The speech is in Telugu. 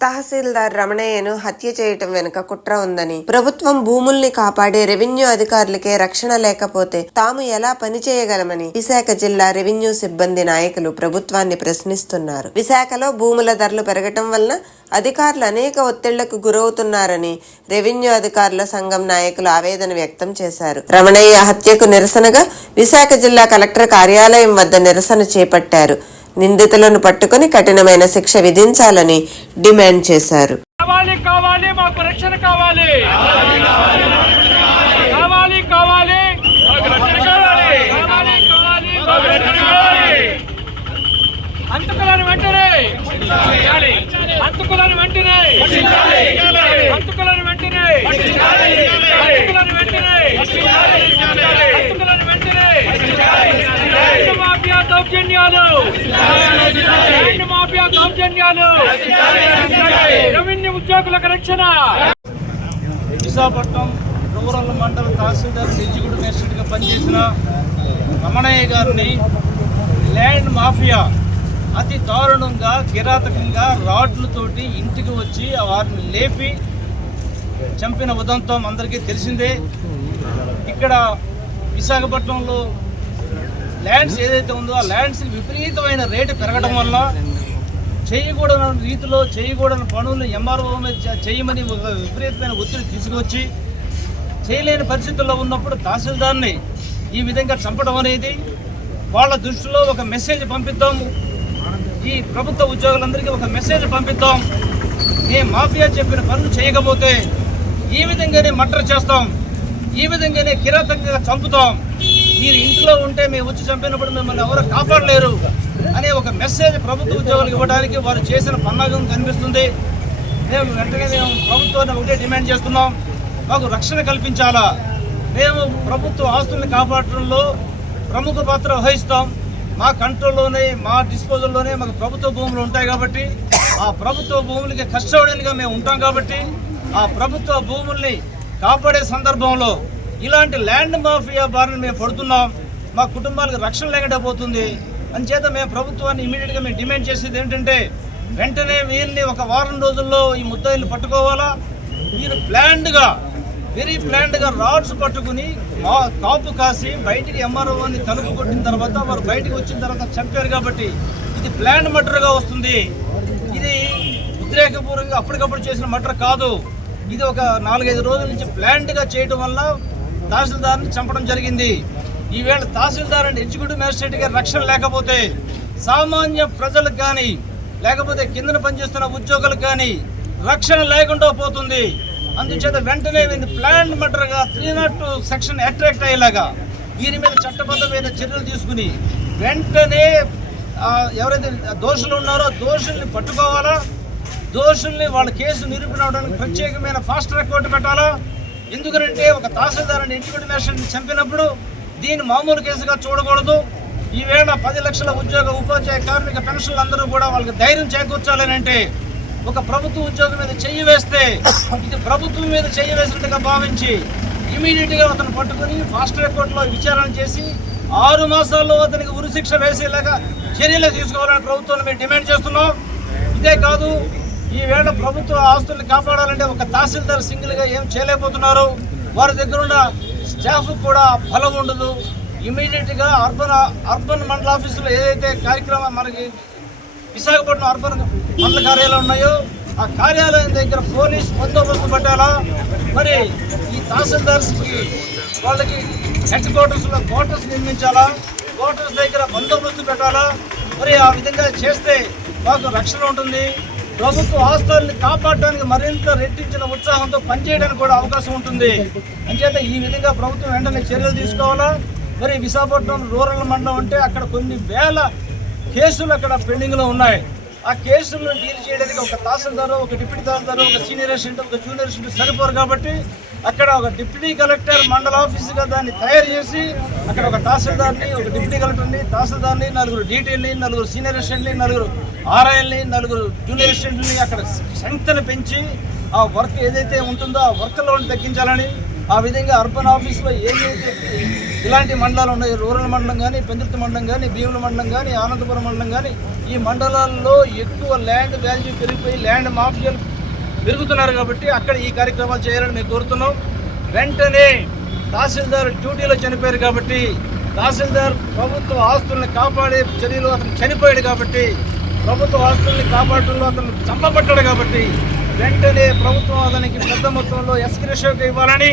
తహసీల్దార్ రమణయ్యను హత్య చేయటం వెనుక కుట్ర ఉందని ప్రభుత్వం భూముల్ని కాపాడే రెవెన్యూ అధికారులకే రక్షణ లేకపోతే తాము ఎలా పనిచేయగలమని విశాఖ జిల్లా రెవెన్యూ సిబ్బంది నాయకులు ప్రభుత్వాన్ని ప్రశ్నిస్తున్నారు. విశాఖలో భూముల ధరలు పెరగటం వలన అధికారులు అనేక ఒత్తిళ్ళకు గురవుతున్నారని రెవెన్యూ అధికారుల సంఘం నాయకులు ఆవేదన వ్యక్తం చేశారు. రమణయ్య హత్యకు నిరసనగా విశాఖ జిల్లా కలెక్టర్ కార్యాలయం వద్ద నిరసన చేపట్టారు. నిందితులను పట్టుకుని కఠినమైన శిక్ష విధించాలని డిమాండ్ చేశారు. కావాలి కావాలి మాకు రక్షణ కావాలి. కావాలి కావాలి మాకు రక్షణ కావాలి. కావాలి కావాలి మాకు వెంటనే అంతకులను వెంటనే అంతకులను వెంటనే అంతకులను వెంటనే అంతకులను వెంటనే ల్యాండ్ మాఫియా దౌర్జన్యాలు ల్యాండ్ మాఫియా దౌర్జన్యాలు రెవెన్యూ ఉద్యోగులకు రక్షణ విశాఖపట్నం రూరల్ మండల తహసీల్దార్ ఎగ్జిక్యూటివ్ మేస్టర్గా పనిచేసిన రమణయ్య గారిని ల్యాండ్ మాఫియా అతి దారుణంగా కిరాతకంగా రాడ్లతోటి ఇంటికి వచ్చి వారిని లేపి చంపిన ఉదంతం అందరికీ తెలిసిందే. ఇక్కడ విశాఖపట్నంలో ల్యాండ్స్ ఏదైతే ఉందో ఆ ల్యాండ్స్ విపరీతమైన రేటు పెరగడం వల్ల చేయకూడని రీతిలో చేయకూడని పనులు ఎంఆర్ఓ మీద చేయమని ఒక విపరీతమైన ఒత్తిడి తీసుకొచ్చి చేయలేని పరిస్థితుల్లో ఉన్నప్పుడు తహసీల్దార్ని ఈ విధంగా చంపడం అనేది వాళ్ళ దృష్టిలో ఒక మెసేజ్ పంపిద్దాము. ఈ ప్రభుత్వ ఉద్యోగులందరికీ ఒక మెసేజ్ పంపిద్దాం. మేము మాఫియా చెప్పిన పనులు చేయకపోతే ఈ విధంగానే మర్డర్ చేస్తాం. ఈ విధంగానే కిరాతకంగా చంపుతాం. మీరు ఇంట్లో ఉంటే మేము వచ్చి చంపినప్పుడు మిమ్మల్ని ఎవరు కాపాడలేరు అనే ఒక మెసేజ్ ప్రభుత్వ ఉద్యోగులకు ఇవ్వడానికి వారు చేసిన పన్నాగం కనిపిస్తుంది. మేము వెంటనే మేము ప్రభుత్వాన్ని ఒకటే డిమాండ్ చేస్తున్నాం. మాకు రక్షణ కల్పించాలా? మేము ప్రభుత్వ ఆస్తుల్ని కాపాడటంలో ప్రముఖ పాత్ర వహిస్తాం. మా కంట్రోల్లోనే మా డిస్పోజల్లోనే మాకు ప్రభుత్వ భూములు ఉంటాయి కాబట్టి ఆ ప్రభుత్వ భూములకి కష్టపడేదిగా మేము ఉంటాం కాబట్టి ఆ ప్రభుత్వ భూముల్ని కాపాడే సందర్భంలో ఇలాంటి ల్యాండ్ మాఫియా బారిన మేము పడుతున్నాం. మా కుటుంబాలకు రక్షణ లేకుండా పోతుంది. అంచేత మేము ప్రభుత్వాన్ని ఇమీడియట్గా మేము డిమాండ్ చేసేది ఏంటంటే వెంటనే వీరిని ఒక వారం రోజుల్లో ఈ ముద్దాయిలు పట్టుకోవాలా? వీరు ప్లాన్డ్గా వెరీ ప్లాన్డ్గా రాడ్స్ పట్టుకుని మా కాపు కాసి బయటికి ఎంఆర్ఓని తలుపు కొట్టిన తర్వాత వారు బయటకు వచ్చిన తర్వాత చంపారు కాబట్టి ఇది ప్లాన్ మటర్గా వస్తుంది. ఇది ఉద్రేకపూర్వకంగా అప్పటికప్పుడు చేసిన మటర్ కాదు. ఇది ఒక నాలుగైదు రోజుల నుంచి ప్లాన్డ్గా చేయడం వల్ల తహసీల్దార్ని చంపడం జరిగింది. ఈవేళ తహసీల్దార్ అండ్ ఎగ్జిక్యూటివ్ మ్యాజిస్ట్రేట్ గారి రక్షణ లేకపోతే సామాన్య ప్రజలకు కానీ లేకపోతే కిందన పనిచేస్తున్న ఉద్యోగులకు కానీ రక్షణ లేకుండా పోతుంది. అందుచేత వెంటనే వీరిని plan మర్డర్గా three not two section attract అయ్యేలాగా వీరి మీద చట్టబద్ధమైన చర్యలు తీసుకుని వెంటనే ఎవరైతే దోషులు ఉన్నారో దోషుల్ని పట్టుకోవాలా? దోషుల్ని వాళ్ళ కేసు నిరూపణ అవడానికి ప్రత్యేకమైన ఫాస్ట్ ట్రాక్ కోర్టు పెట్టాలా? ఎందుకంటే ఒక తహసీల్దార్ అని చంపినప్పుడు దీన్ని మామూలు కేసుగా చూడకూడదు. ఈవేళ పది లక్షల ఉద్యోగ ఉపాధ్యాయ కార్మిక పెన్షన్లు అందరూ కూడా వాళ్ళకి ధైర్యం చేకూర్చాలని అంటే ఒక ప్రభుత్వ ఉద్యోగం మీద చెయ్యి వేస్తే ఇది ప్రభుత్వం మీద చెయ్యి వేసినట్టుగా భావించి ఇమీడియట్గా అతను పట్టుకుని ఫాస్ట్ ట్రాక్ కోర్టులో విచారణ చేసి ఆరు మాసాల్లో అతనికి ఉరిశిక్ష వేసేలాగా చర్యలు తీసుకోవాలని ప్రభుత్వాన్ని మేము డిమాండ్ చేస్తున్నాం. ఇదే కాదు ఈ ప్రభుత్వ ఆస్తుల్ని కాపాడాలంటే ఒక తహసీల్దార్ సింగిల్గా ఏం చేయలేకపోతున్నారు? వారి దగ్గర ఉన్న స్టాఫ్ కూడా బలం ఉండదు. ఇమీడియట్గా అర్బన్ అర్బన్ మండల ఆఫీసులో ఏదైతే కార్యక్రమం మనకి విశాఖపట్నం అర్బన్ మండల కార్యాలయం ఉన్నాయో ఆ కార్యాలయం దగ్గర పోలీస్ బందోబస్తు పట్టాలా? మరి ఈ తహసీల్దార్స్కి వాళ్ళకి హెడ్ క్వార్టర్స్లో క్వార్టర్స్ నిర్మించాలా? క్వార్టర్స్ దగ్గర బందోబస్తు పెట్టాలా? మరి ఆ విధంగా చేస్తే మాకు రక్షణ ఉంటుంది. ప్రభుత్వ ఆస్తుల్ని కాపాడడానికి మరింత రెట్టించిన ఉత్సాహంతో పనిచేయడానికి కూడా అవకాశం ఉంటుంది. అంచేత ఈ విధంగా ప్రభుత్వం వెంటనే చర్యలు తీసుకోవాలా? మరి విశాఖపట్నం రూరల్ మండలం అంటే అక్కడ కొన్ని వేల కేసులు అక్కడ పెండింగ్లో ఉన్నాయి. ఆ కేసులను డీల్ చేయడానికి ఒక తహసీల్దార్ ఒక డిప్యూటీ తహసీల్దార్ ఒక సీనియర్ అసిస్టెంట్ ఒక జూనియర్ అసిస్టెంట్ సరిపోరు కాబట్టి అక్కడ ఒక డిప్యూటీ కలెక్టర్ మండల ఆఫీసుగా దాన్ని తయారు చేసి అక్కడ ఒక తహసీల్దార్ని ఒక డిప్యూటీ కలెక్టర్ని తహసీల్దార్ని నలుగురు డీటీఎల్ని నలుగురు సీనియర్ అసిస్టెంట్ని నలుగురు ఆర్ఐఎల్ని నలుగురు జూనియర్ అసిస్టెంట్ని అక్కడ సంఖ్యను పెంచి ఆ వర్క్ ఏదైతే ఉంటుందో ఆ వర్క్ లోన్ తగ్గించాలని ఆ విధంగా అర్బన్ ఆఫీస్లో ఏదైతే ఇలాంటి మండలాలు ఉన్నాయి రూరల్ మండలం కానీ పెందుర్తి మండలం కానీ భీముల మండలం కానీ ఆనందపురం మండలం కానీ ఈ మండలాల్లో ఎక్కువ ల్యాండ్ వాల్యూ పెరిగిపోయి ల్యాండ్ మాఫియాలు పెరుగుతున్నారు కాబట్టి అక్కడ ఈ కార్యక్రమాలు చేయాలని మేము కోరుతున్నాం. వెంటనే తహసీల్దార్ డ్యూటీలో చనిపోయారు కాబట్టి తహసీల్దార్ ప్రభుత్వ ఆస్తుల్ని కాపాడే చర్యలు అతను చనిపోయాడు కాబట్టి ప్రభుత్వ ఆస్తుల్ని కాపాడటంలో అతను చంపబడ్డాడు కాబట్టి వెంటనే ప్రభుత్వం అతనికి పెద్ద మొత్తంలో ఎస్క్రేషన్కి ఇవ్వాలని